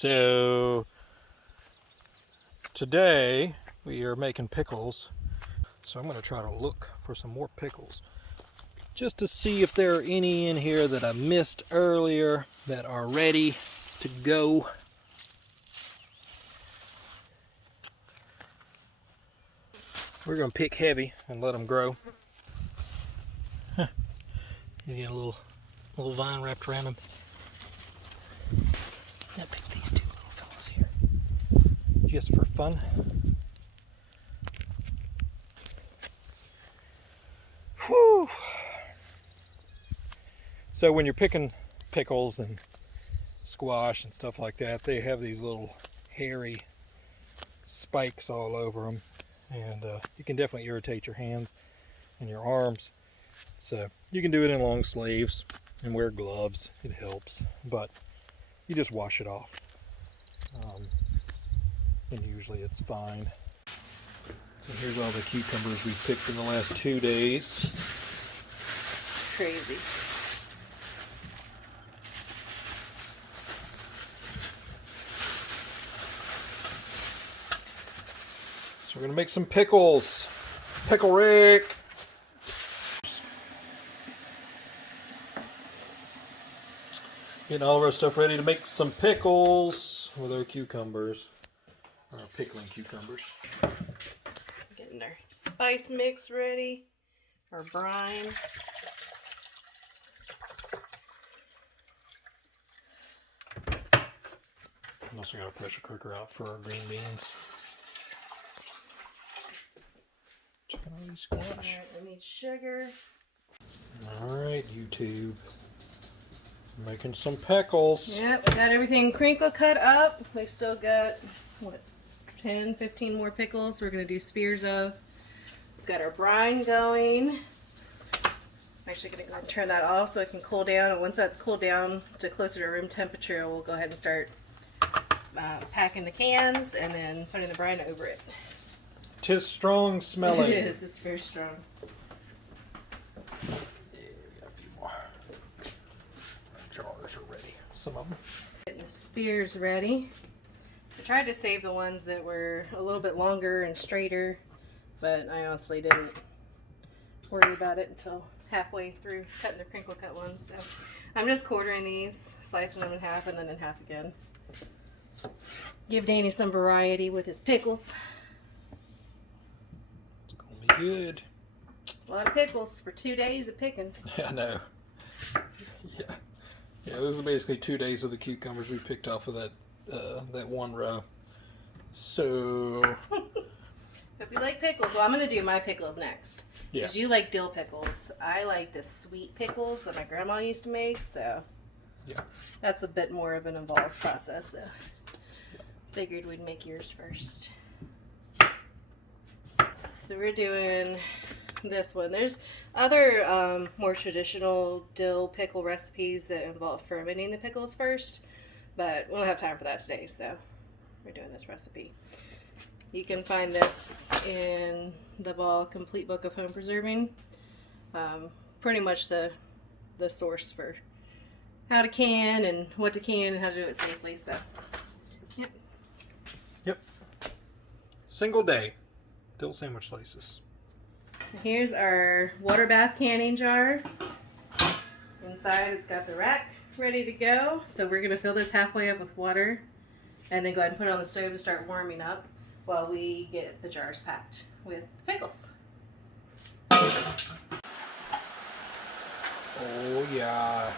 So today we are making pickles. So I'm going to try to look for some more pickles just to see if there are any in here that I missed earlier that are ready to go. We're going to pick heavy and let them grow. You get a little vine wrapped around them. Now pick these two little fellas here, just for fun. Whew. So when you're picking pickles and squash and stuff like that, they have these little hairy spikes all over them, and you can definitely irritate your hands and your arms. So you can do it in long sleeves and wear gloves. It helps, but you just wash it off, and usually it's fine. So here's all the cucumbers we picked in the last 2 days. Crazy. So we're gonna make some pickles. Pickle Rick. Getting all of our stuff ready to make some pickles with our cucumbers. Our pickling cucumbers. Getting our spice mix ready. Our brine. We also got a pressure cooker out for our green beans. Chicken on these squash. Alright, I need sugar. Alright, YouTube. Making some pickles. Yep, I got everything crinkle cut up. We've still got, what, 10, 15 more pickles we're going to do spears of. We've got our brine going. I'm actually going to go ahead and turn that off so it can cool down. And once that's cooled down to closer to room temperature, we'll go ahead and start packing the cans and then putting the brine over it. 'Tis strong smelling. It is. It's very strong. Yeah, we got a few more. Our jars are ready. Some of them. Getting the spears ready. I tried to save the ones that were a little bit longer and straighter, but I honestly didn't worry about it until halfway through cutting the crinkle cut ones. So I'm just quartering these, slicing them in half and then in half again. Give Danny some variety with his pickles. It's gonna be good. It's a lot of pickles for 2 days of picking. Yeah, I know. Yeah. Yeah, this is basically 2 days of the cucumbers we picked off of that one row. So If you like pickles, well, I'm going to do my pickles next. yeah. Because you like dill pickles. I like the sweet pickles that my grandma used to make, so Yeah. that's a bit more of an involved process. So figured we'd make yours first. So we're doing this one. There's other more traditional dill pickle recipes that involve fermenting the pickles first, but we don't have time for that today, so we're doing this recipe. You can find this in the Ball Complete Book of Home Preserving. Pretty much the source for how to can and what to can and how to do it safely. So, yep. Yep. Single day. Dill sandwich slices. Here's our water bath canning jar. Inside it's got the rack ready to go. So we're going to fill this halfway up with water and then go ahead and put it on the stove to start warming up while we get the jars packed with pickles. Oh yeah.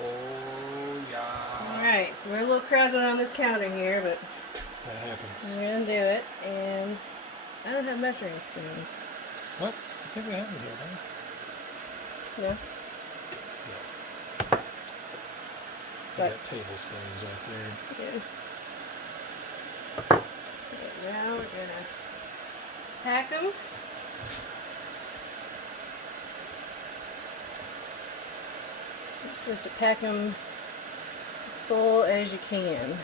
Oh yeah. Alright, so we're a little crowded on this counter here, but That happens. we're going to do it. And I don't have measuring spoons. What? I think we have them here, right? No? Yeah. We But got tablespoons right there. good. Okay, now we're going to pack them. You're supposed to pack them as full as you can.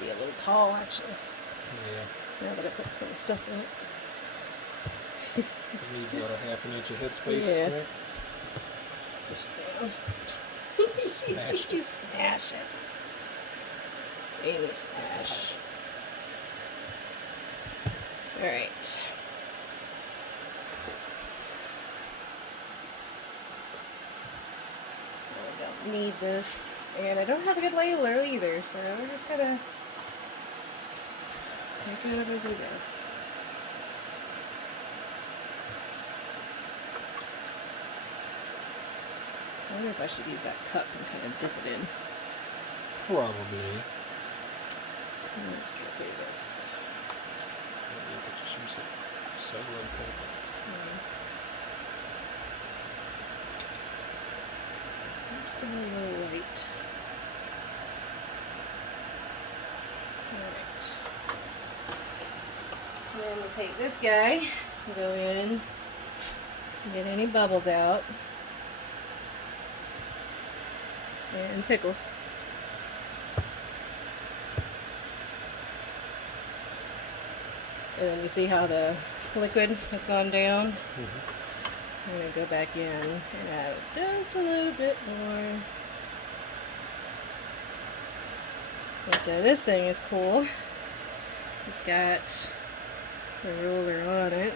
Maybe a little tall, actually. Yeah. Now that I put some stuff in it. You need, what, a half an inch of headspace, Yeah. right? Just down. smashed You it. smash it. Amy smash. Alright. I don't need this, and I don't have a good labeler either, so we're just gonna pick it up as we go. I wonder if I should use that cup and kind of dip it in. Probably. Let's get through this. Maybe you could just use a solo paper. I'm still a little light. Alright. Then we'll take this guy and go in and get any bubbles out. And pickles. And then you see how the liquid has gone down? I'm going to go back in and add just a little bit more. And so this thing is cool. It's got the ruler on it.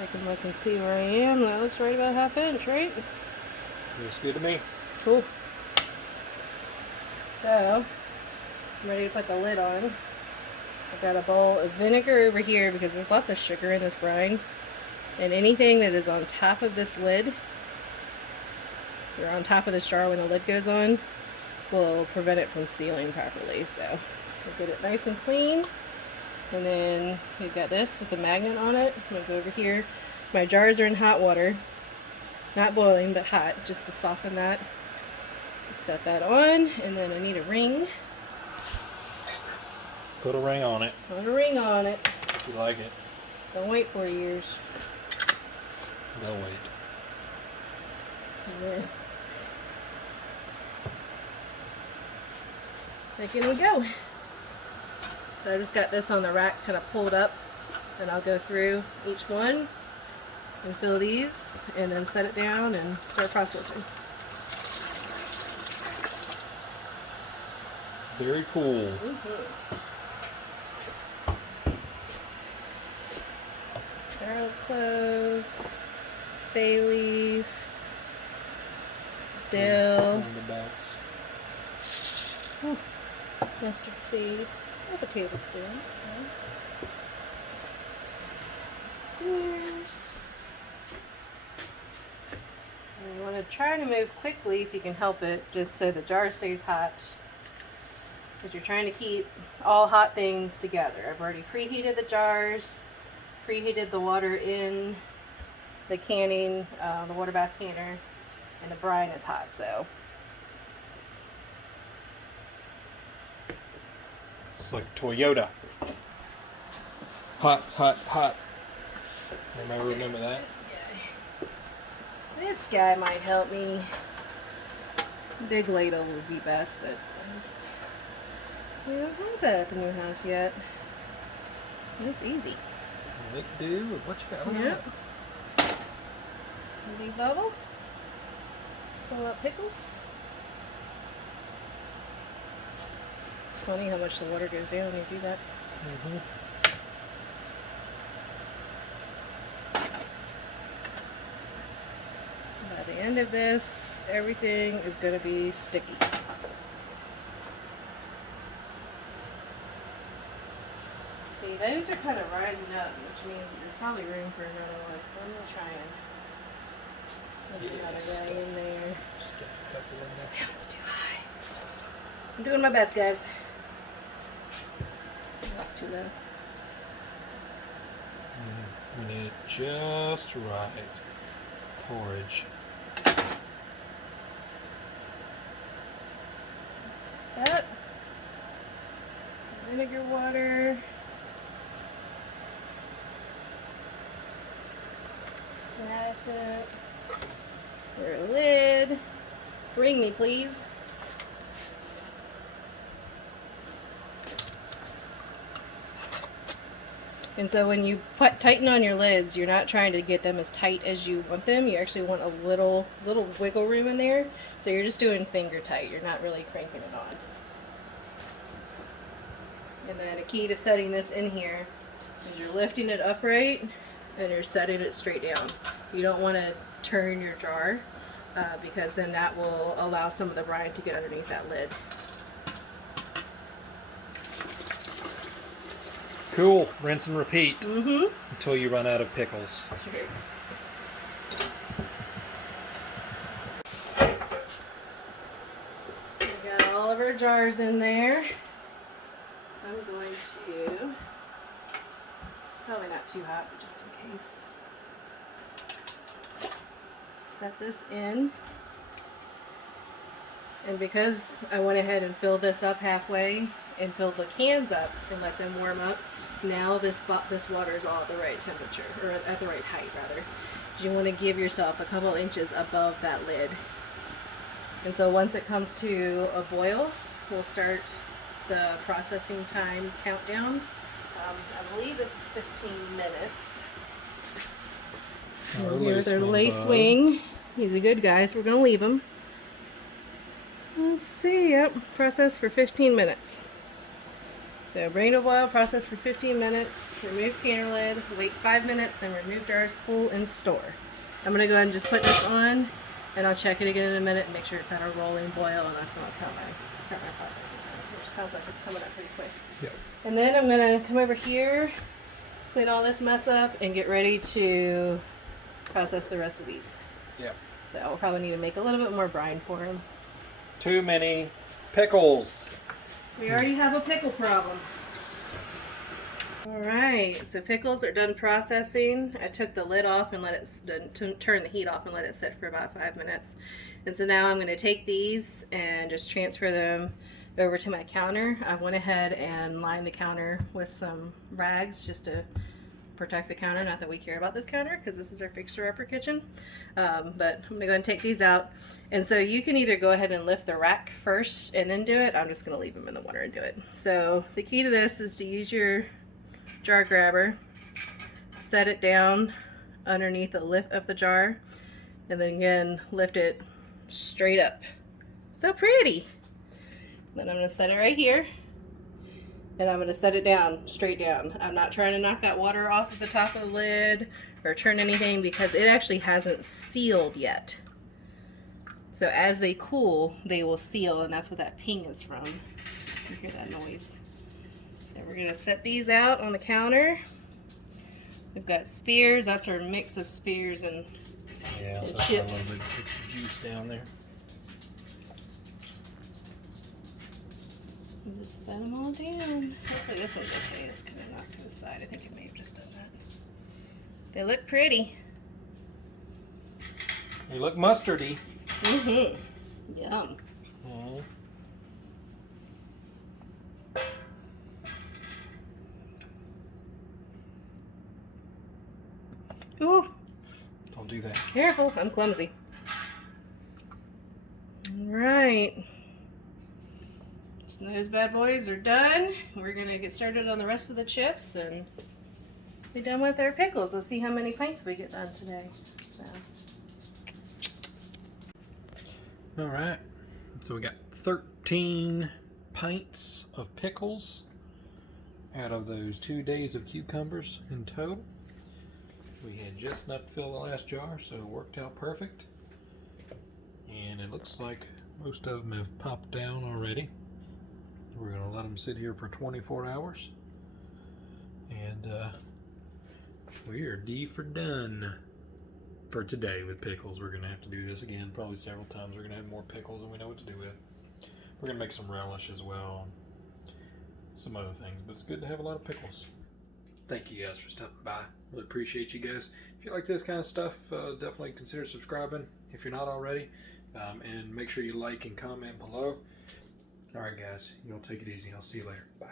I can look and see where I am. That looks right about 1/2 inch, right? Looks good to me. Cool. So, I'm ready to put the lid on. I've got a bowl of vinegar over here because there's lots of sugar in this brine. And anything that is on top of this lid, or on top of this jar when the lid goes on, will prevent it from sealing properly. So, we'll get it nice and clean. And then we've got this with the magnet on it. I'm going to go over here. My jars are in hot water. Not boiling, but hot, just to soften that. Set that on, and then I need a ring. Put a ring on it Put a ring on it. if you like it. Don't wait 4 years. They'll wait. And then, here we go. So I just got this on the rack kind of pulled up, and I'll go through each one and fill these, and then set it down and start processing. Very cool. Garlic clove, bay leaf, dill, Roundabouts. mustard seed, half a tablespoon. Spears. And you want to try to move quickly if you can help it, just so the jar stays hot. Because you're trying to keep all hot things together. I've already preheated the jars, preheated the water in the canning, the water bath canner, and the brine is hot, so. It's like Toyota. Hot, hot, hot. Anybody remember that? This guy might help me. Big ladle would be best, but we don't have that at the new house yet. It's easy. Lick do? Or what you got? Yep. Big bubble. Pull out pickles. It's funny how much the water goes down when you do that. By the end of this, everything is going to be sticky. See, those are kind of rising up, which means that there's probably room for another one. So I'm going to try and slip another guy in there. Stuff a couple in there. Now it's too high. I'm doing my best, guys. That's too low. We need it just right. Porridge. That. Vinegar water. That's it. For a lid. Bring me, please. And so when you tighten on your lids, you're not trying to get them as tight as you want them. You actually want a little wiggle room in there. So you're just doing finger tight. You're not really cranking it on. And then a key to setting this in here is you're lifting it upright and you're setting it straight down. You don't want to turn your jar because then that will allow some of the brine to get underneath that lid. Cool. Rinse and repeat Mm-hmm. until you run out of pickles. Sure. We got all of our jars in there. I'm going to, it's probably not too hot, but just in case, set this in. And because I went ahead and filled this up halfway and filled the cans up and let them warm up, now this water is all at the right temperature, or at the right height rather. You want to give yourself a couple inches above that lid. And so once it comes to a boil, we'll start the processing time countdown. I believe this is 15 minutes. Here's our lace wing. He's a good guy, so we're going to leave him. Let's see, yep, process for 15 minutes. So bring to boil, process for 15 minutes, remove canner lid, wait 5 minutes, then remove jars, cool, and store. I'm going to go ahead and just put this on, and I'll check it again in a minute and make sure it's at a rolling boil, and that's when I'll start my processing time, which sounds like it's coming up pretty quick. Yep. And then I'm going to come over here, clean all this mess up, and get ready to process the rest of these. Yep. So we'll probably need to make a little bit more brine for them. Too many pickles. We already have a pickle problem. Alright, so pickles are done processing. I took the lid off and let it turn the heat off and let it sit for about 5 minutes. And so now I'm going to take these and just transfer them over to my counter. I went ahead and lined the counter with some rags just to protect the counter. Not that we care about this counter because this is our fixer-upper kitchen. But I'm going to go ahead and take these out. And so you can either go ahead and lift the rack first and then do it. I'm just going to leave them in the water and do it. So the key to this is to use your jar grabber, set it down underneath the lip of the jar, and then again lift it straight up. So pretty. Then I'm going to set it right here. And I'm going to set it down, straight down. I'm not trying to knock that water off of the top of the lid or turn anything because it actually hasn't sealed yet. So as they cool, they will seal, and that's what that ping is from. You hear that noise. So we're going to set these out on the counter. We've got spears. That's our mix of spears and chips. A little bit extra juice down there. Just set them all down. Hopefully this one's okay. It's kind of knocked to the side. I think it may have just done that. They look pretty. They look mustardy. Mm-hmm. Yum. Mm-hmm. Ooh, Don't do that. careful. I'm clumsy. All right. So those bad boys are done. We're going to get started on the rest of the chips and be done with our pickles. We'll see how many pints we get done today. So. All right. So we got 13 pints of pickles out of those 2 days of cucumbers in total. We had just enough to fill the last jar, so it worked out perfect. And it looks like most of them have popped down already. We're going to let them sit here for 24 hours. And we are D for done for today with pickles. We're going to have to do this again probably several times. We're going to have more pickles than we know what to do with. We're going to make some relish as well. Some other things, but it's good to have a lot of pickles. Thank you guys for stopping by. Really appreciate you guys. If you like this kind of stuff, definitely consider subscribing if you're not already. And make sure you like and comment below. Alright guys, y'all take it easy. I'll see you later. Bye.